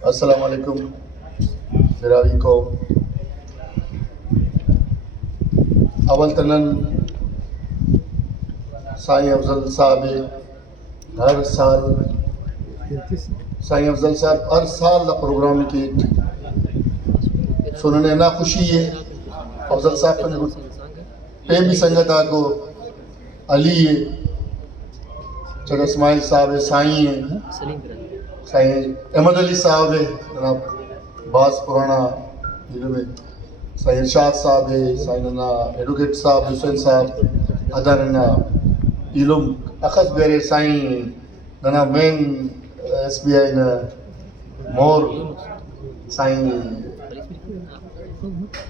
السلام علیکم براوی کو اول تنن سائیں افضل صاحب ہر سال سائیں افضل صاحب ہر سال دا پروگرام کی سننے نا خوشی ہے افضل صاحب نے پہ بھی سنگت آگو علی ہے جگہ اسماعیل صاحب ہے سائیں ہے سائیں احمد علی صاحب ہے جناب بعض پرانا علم ہے سائیں ارشاد صاحب ہے سائیں ننا ایڈوکیٹ صاحب حسین صاحب ادا ننا علم اخذ بیرے سائیں ننا مین ایس بی آئی نا مور سائیں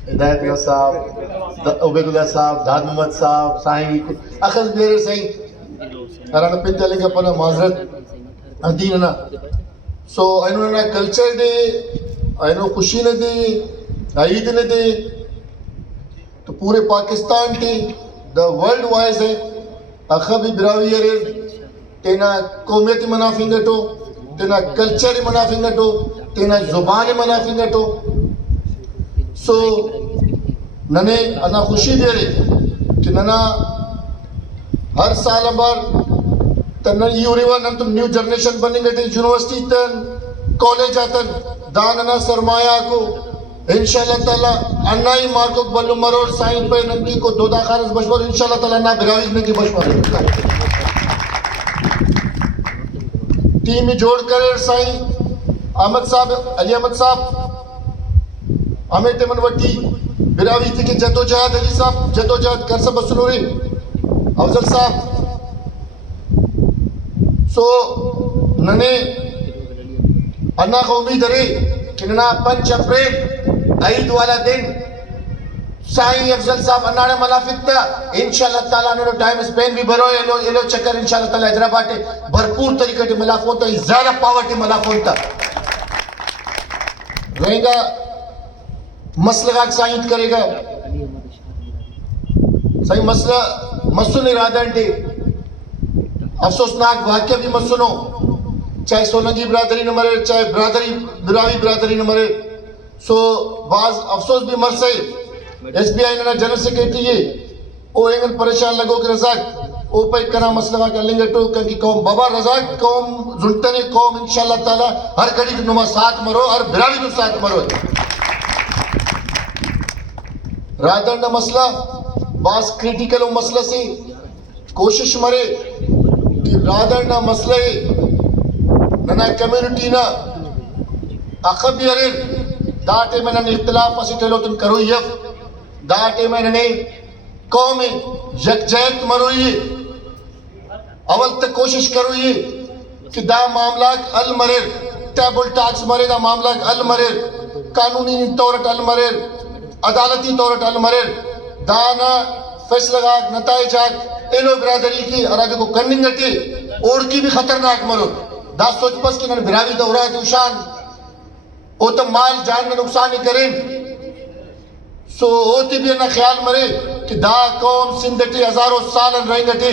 ہدایت اللہ صاحب عبید اللہ صاحب داد محمد صاحب سائیں اخذ بیرے سائیں ہرانا پنتے لیں گا پنا معذرت دین نا سو اینو نا کلچر دے اینو خوشی نہ دے عید نہ دے تو پورے پاکستان تے دا ورلڈ وائز ہے اخبی براوی ہے تینا قومیتی منافنگٹو تینا کلچری منافنگٹو تینا زبانی منافنگٹو سو ننے انا خوشی دے رہے کہ ننا ہر سال بار تن یوریوا نن تو نیو جنریشن بنیں گے یونیورسٹی تن کالج آتن داننا سرمایہ کو انشاءاللہ تعالی انائی مارکو بلو مرور سائن پہ ننکی کو دو دا خارج بشور انشاءاللہ تعالی نا براویز ننکی بشور ٹیمی جوڑ کر سائن احمد صاحب علی احمد صاحب ہمیں تیمن وٹی براوی تھی کہ جدو جہاد علی صاحب جدو جہاد کر سب سنوری افضل صاحب سو ننے انا کو امید رہے کہ ننا 5 اپریل عید والا دن سائیں افضل صاحب انانے منافق تا انشاءاللہ تعالیٰ انہوں نے ٹائم سپین بھی بھرو ایلو چکر انشاءاللہ تعالیٰ اجرا باٹے بھرپور طریقے ٹی ملاف ہوتا ہے زیادہ پاور ٹی ملاف ہوتا رہیں گا مسئلہ کا سائنٹ کرے گا سائیں مسئلہ مسئلہ ارادن ٹی افسوسناک واقعہ بھی مت سنو چاہے سولنگی برادری نہ مرے چاہے براوی برادری نہ مرے سو بعض افسوس بھی مر سے ایس بی آئی نے جنرل سیکریٹری یہ او انگن پریشان لگو کہ رزاق او پہ کنا مسئلہ کا لنگٹو کہ قوم بابا رزاق قوم زنٹنے قوم انشاءاللہ تعالی ہر کڑی کی نما ساتھ مرو ہر براوی تو ساتھ مرو رادر نہ مسئلہ بعض کریٹیکل مسئلہ سے کوشش مرے کہ رادر نہ مسئلہ ننا کمیونٹی نا اخبی ارین داٹے میں ننے اختلاف اسی ٹھلو تن کروئی یف داٹے میں ننے قوم یک جیت مروئی اول تک کوشش کروئی کہ دا معاملات المرر ٹیبل ٹاکس مرے دا معاملات المرر قانونی طورت المرر عدالتی طورت المرر دانا فیصلہ گاک نتائج آگ ایلو برادری کی اراجو کو کننگٹی اور کی بھی خطرناک مرو دا سوچ پس کہ انہوں براوی دورہ دوشان او تم مال جان میں نقصانی کریں سو ہوتی بھی انہا خیال مرے کہ دا قوم سندٹی ہزاروں سالن رہیں گٹی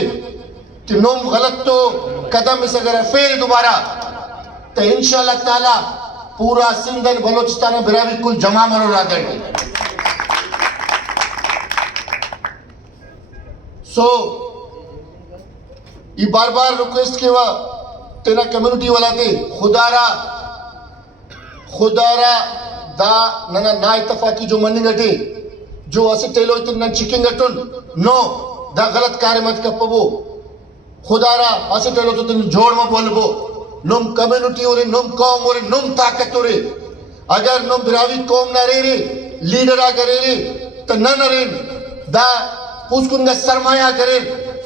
کہ نوم غلط تو قدم اس اگر پھر دوبارہ تو انشاءاللہ تعالی پورا سندن بلوچستان براوی کل جمع مرو را دیں سو یہ بار بار ریکویسٹ کیا تینا کمیونٹی والا دے خدا را دا ننا نا اتفاقی جو مننگ اٹھے جو اسے ٹیلو اتنا چکنگ اٹھن نو دا غلط کاری مت کپبو خدا را اسے ٹیلو اتنا جوڑ میں بولبو نم کمیونٹی ہو رہے نم قوم ہو رہے نم طاقت ہو رہے اگر نم براوی قوم نہ رہے رہے لیڈر آ کرے رہے تو نہ رہے دا پوچھ کن گا سرمایہ کرے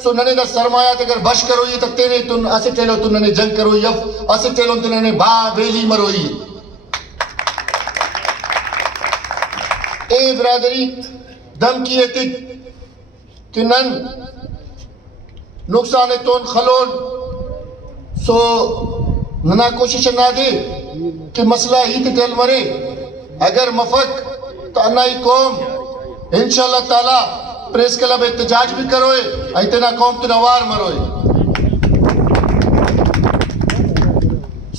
سو ننے دا سرمایہ اگر بش کروئی تو تینے تن اسے ٹیلو تن ننے جنگ کروئی اسے ٹیلو تن ننے با بیلی مروئی اے برادری دم کیے تک کہ نن نقصان تون خلون سو ننا کوشش نہ دے کہ مسئلہ ہی ٹیل مرے اگر مفق تو انائی قوم انشاءاللہ تعالی پریس کلب احتجاج بھی کروئے ایتنا قوم تو نوار مروئے